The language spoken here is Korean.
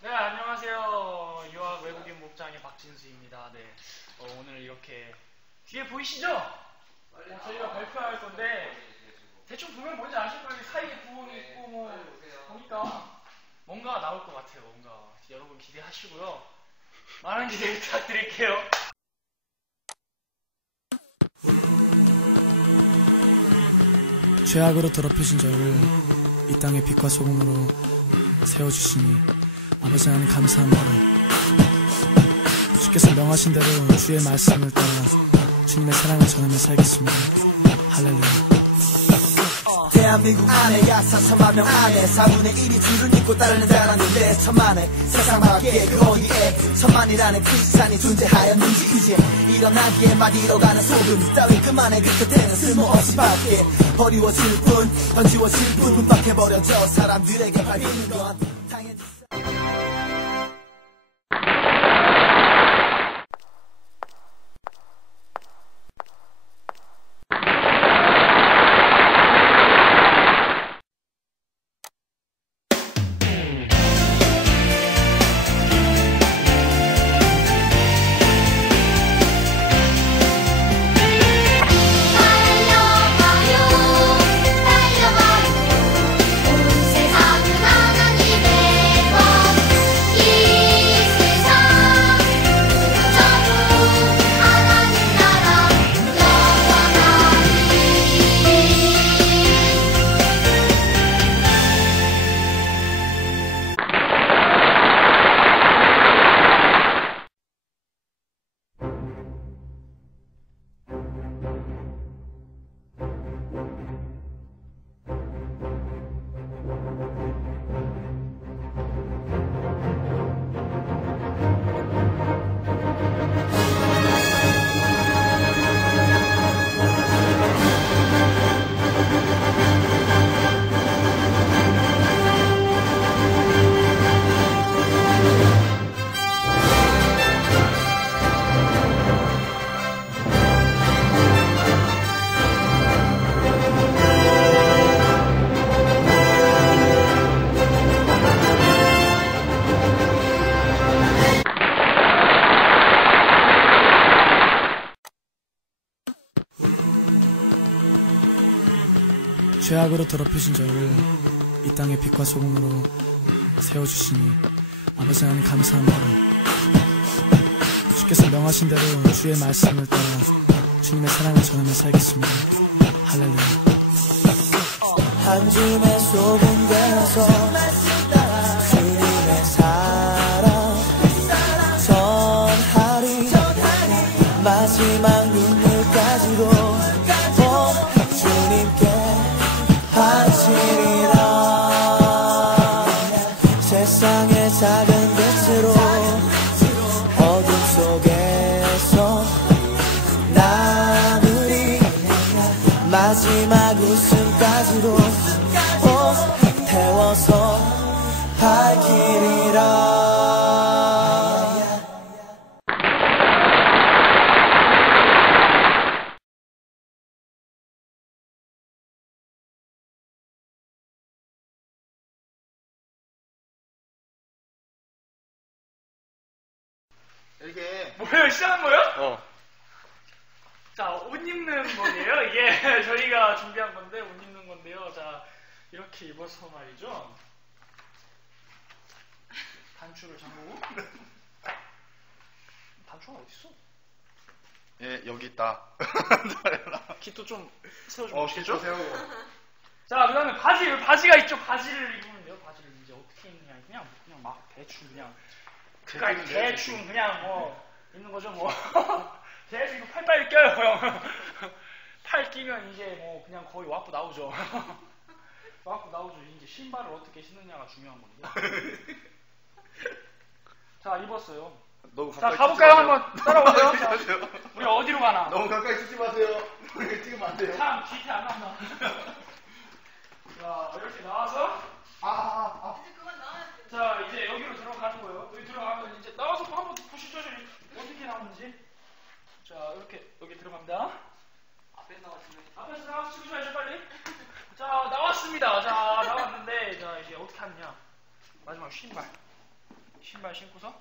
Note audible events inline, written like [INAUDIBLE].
네, 안녕하세요. 유학 외국인 목장의 박진수입니다. 네, 어, 오늘 이렇게 뒤에 보이시죠? 어, 저희가 발표할 건데 대충 보면 뭔지 아실 거예요. 사이에 구멍이 있고 뭐 보니까 뭔가 나올 것 같아요. 뭔가 여러분 기대하시고요. 많은 기대 부탁드릴게요. 죄악으로 더럽혀진 저를 이 땅의 빛과 소금으로 세워주시니 아버지 하나님 감사합니다. 주께서 명하신 대로 주의 말씀을 따라 주님의 사랑을 전하며 살겠습니다. 할렐루야. 대한민국 안에 약 4천만 명 안에 4분의 1이 주를 믿고 따르는 자라는데 천만의 세상 밖에 그 어디에 천만이라는 크리스찬이 존재하였는지 이제 일어나기에 막 잃어가는 소금 따위 그만의 그 끝에는 쓸모없이 밖에 버리워질 뿐 던지워질 뿐 분박해버려져 사람들에게 밟히는 건 당연히 죄악으로 더럽혀진 저를 이 땅의 빛과 소금으로 세워주시니 아버지 하나님 감사합니다. 주께서 명하신 대로 주의 말씀을 따라 주님의 사랑을 전하며 살겠습니다. 할렐루야. 한 줌의 소금 되어서 마지막 세상의 작은 빛으로 어둠 속에서 남으리. 마지막 웃음까지도 꼭 태워서 밝히리라 이렇게 뭐예요? 시작한 거예요? 어 자, 옷 입는 거예요. 이게 [LAUGHS] 저희가 준비한 건데 옷 입는 건데요. 자, 이렇게 입어서 말이죠. 단추를 잠그고 [LAUGHS] 단추가 어디 있어? 예, 여기 있다. [LAUGHS] 깃도 좀 세워주면 어? 기초 세우고. 자, 그다음에 바지 바지가 있죠. 바지를 입으면 돼요. 바지를 이제 어떻게 입냐? 그냥 그냥 막 대충 그냥 그냥 대충 대충 그냥 뭐 입는 거죠 뭐. [LAUGHS] 대충 이거 팔빨 껴요 형. [LAUGHS] 팔 끼면 이제 뭐 그냥 거의 와꾸 나오죠. [LAUGHS] 와꾸 나오죠. 이제 신발을 어떻게 신느냐가 중요한 건데. 자 입었어요. 너무 자 가까이 가볼까요? 마세요. 한번 따라오세요. 자. 우리 어디로 가나? 너무 가까이 치지 마세요. 이렇게 찍으면 안 돼요. 참 뒤태 안 나온다. 자 이렇게 나와서 아, 아, 아. 자 이제 여기로 들어가는 거예요. 여기 들어가면 이제 나와서 한번 보시죠. 저기 어떻게 나오는지. 자 이렇게 여기 들어갑니다. 앞에서 나왔으면 앞에서 나와서 찍으셔야죠 빨리. 자 나왔습니다. 자 나왔는데 자 이제 어떻게 하느냐. 마지막 신발. 신발 신고서